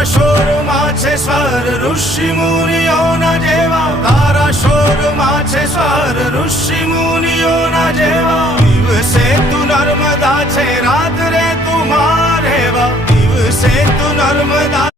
તારા શોરમાં છે સ્વર ઋષિ મુનિઓના જેવા, તારા શોરમાં છે સ્વર ઋષિ મુનિઓના જેવા. દિવસે તું નર્મદા છે, રાત્રે તું મારેવા. દિવસે તું નર્મદા